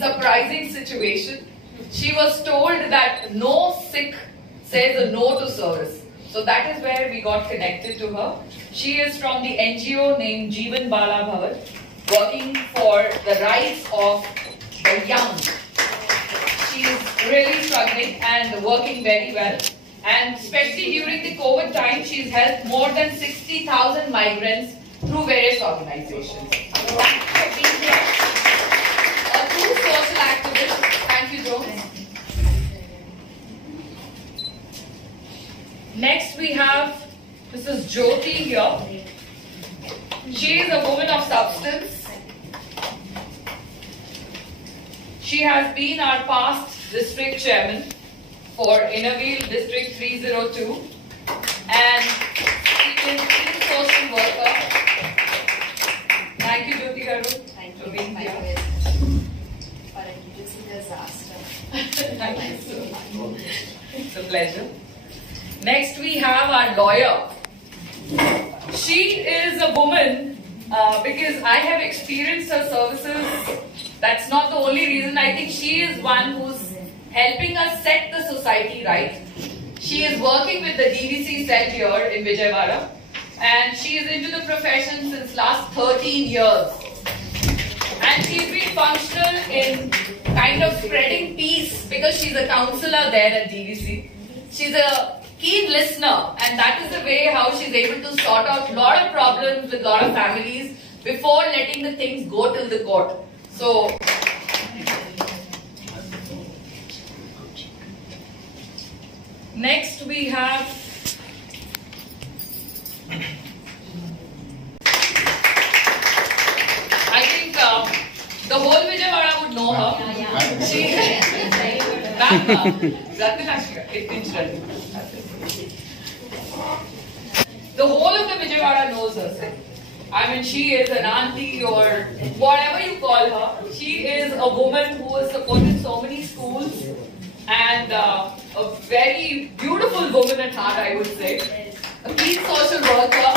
surprising situation. She was told that no Sikh says a no to service. So that is where we got connected to her. She is from the NGO named Jeevan Bala Bhavat, working for the rights of the young. She is really struggling and working very well. And especially during the COVID time, she's helped more than 60,000 migrants through various organizations. Thank you for being here. A true social activist. Thank you, Jones. Next we have Mrs. Jyoti here. She is a woman of substance. She has been our past district chairman for Innerville District 302 and she is a social worker. Thank you, Jyoti Garu. Thank you for being here. For introducing us after. Thank you so much. It's a pleasure. Next we have our lawyer. She is a woman because I have experienced her services. That's not the only reason. I think she is one who's helping us set the society right. She is working with the DVC set here in Vijayawada and she is into the profession since last 13 years. And she's been functional in kind of spreading peace because she's a counselor there at DVC. She's a keen listener and that is the way how she's able to sort out a lot of problems with a lot of families before letting the things go till the court. So, next we have I think the whole Vijayawada would know her. She the whole of the Vijayawada knows her. I mean, she is an auntie or whatever you call her. She is a woman who has supported so many schools and a very beautiful woman at heart, I would say. A keen social worker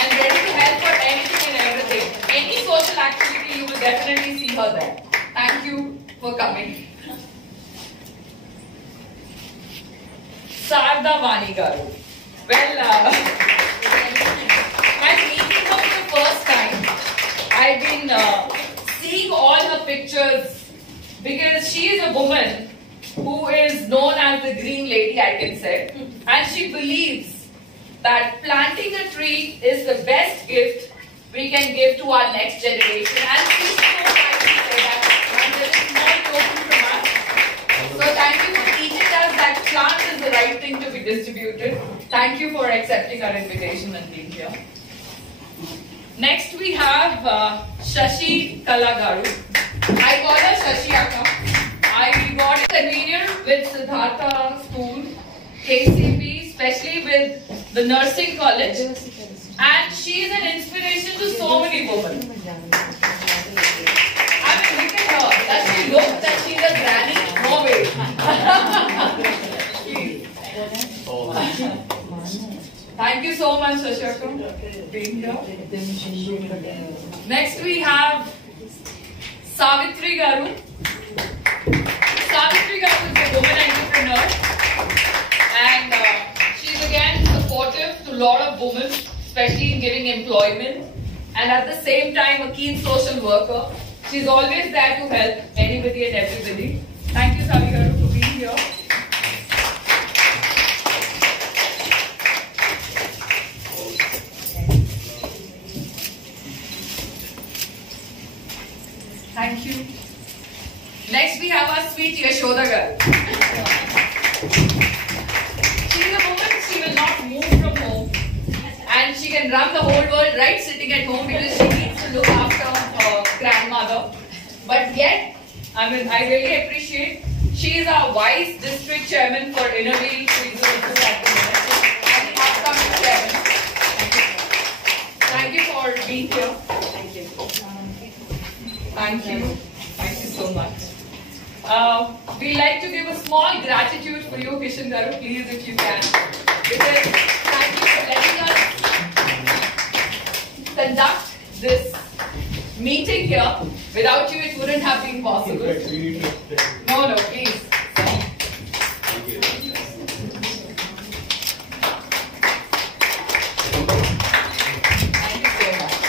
and ready to help for anything and everything. Any social activity, you will definitely see her there. Thank you for coming. Sarda Vani Garu. Well, I'm meeting her for the first time. I've been seeing all her pictures because she is a woman who is known as the Green Lady, I can say. And she believes that planting a tree is the best gift we can give to our next generation. And she's so right to say that. And there is no token from us. So thank you for teaching us that plant is the right thing to be distributed. Thank you for accepting our invitation and being here. Next we have Shashi Kalagaru. I call her Shashi Akka. I got a convener with Siddhartha School, KCP, especially with the nursing college. And she is an inspiration to so many women. I mean, look at her. Does she look that she's a granny? No way. Thank you so much, Shashaka, for being here. Next we have Savitri Garu. Savitri Garu is a woman entrepreneur and she's again supportive to a lot of women, especially in giving employment and at the same time a keen social worker. She's always there to help anybody and everybody. Thank you, Savitri Garu, for being here. Thank you. Next we have our sweet Yashoda girl. She is a woman, she will not move from home and she can run the whole world right sitting at home because she needs to look after her grandmother. But yet, I mean, I really appreciate, she is our vice district chairman for Innerville 302 at the minute. And we have come to chairman. Thank you for being here. Thank you. Thank you. Thank you so much. We'd like to give a small gratitude for you, Kishan Garu, please, if you can. Because thank you for letting us conduct this meeting here. Without you, it it wouldn't have been possible. No, please. Thank you so much.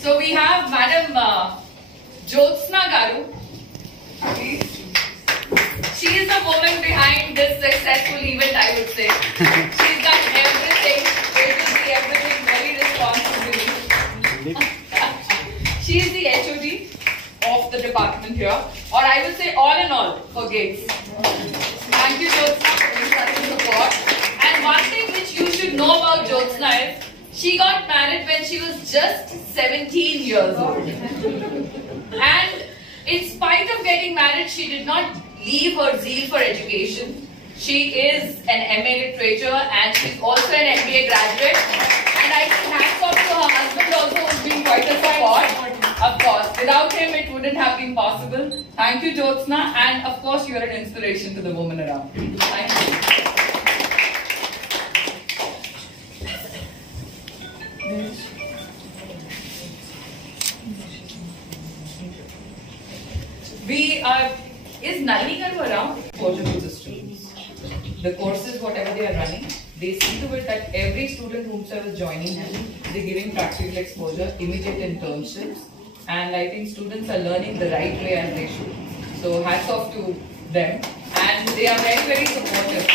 So we have Madam Jyotsna Garu. Please. She is the woman behind this successful event, I would say. She's done everything, basically everything very responsibly. She is the HOD of the department here, or I would say all in all for GATES. Thank you, Jyotsna, for such support. And one thing which you should know about Jyotsna is, she got married when she was just 17 years old. And in spite of getting married, she did not leave her zeal for education. She is an MA Literature and she's also an MBA graduate. And I think hats off to her husband also, who's been quite a support. Of course, without him it wouldn't have been possible. Thank you, Jyotsna, and of course you are an inspiration to the women around you. Thank you. Is Nalini Garu around? Exposure to the students. The courses, whatever they are running, they see to it that every student whomsoever is joining them, they're giving practical exposure, immediate internships, and I think students are learning the right way as they should. So hats off to them, and they are very, very supportive.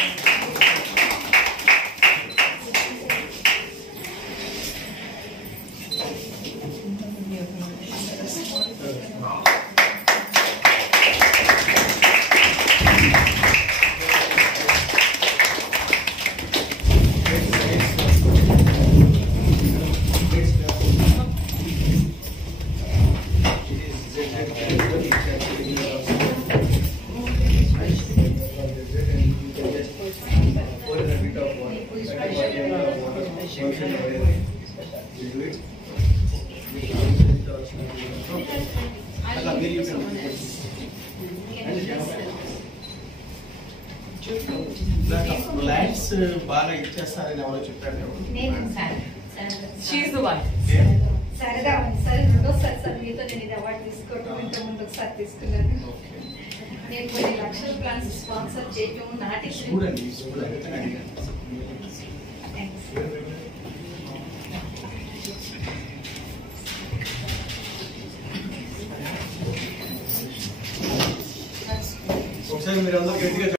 Lands బాగా ఇచ్చేస్తారని ఎవరో చెప్పారు. She's the one. సరదా sir రెండోసారి sir మీతో నేను ఇది award తీసుకోవటం ఇంత ముందు ఒకసారి తీసుకున్నాను. నేను కొన్ని లక్షల ప్లాన్స్ స్పాన్సర్ చేయటం నాటి చూడండి ఒకసారి మీరు అందరూ గట్టిగా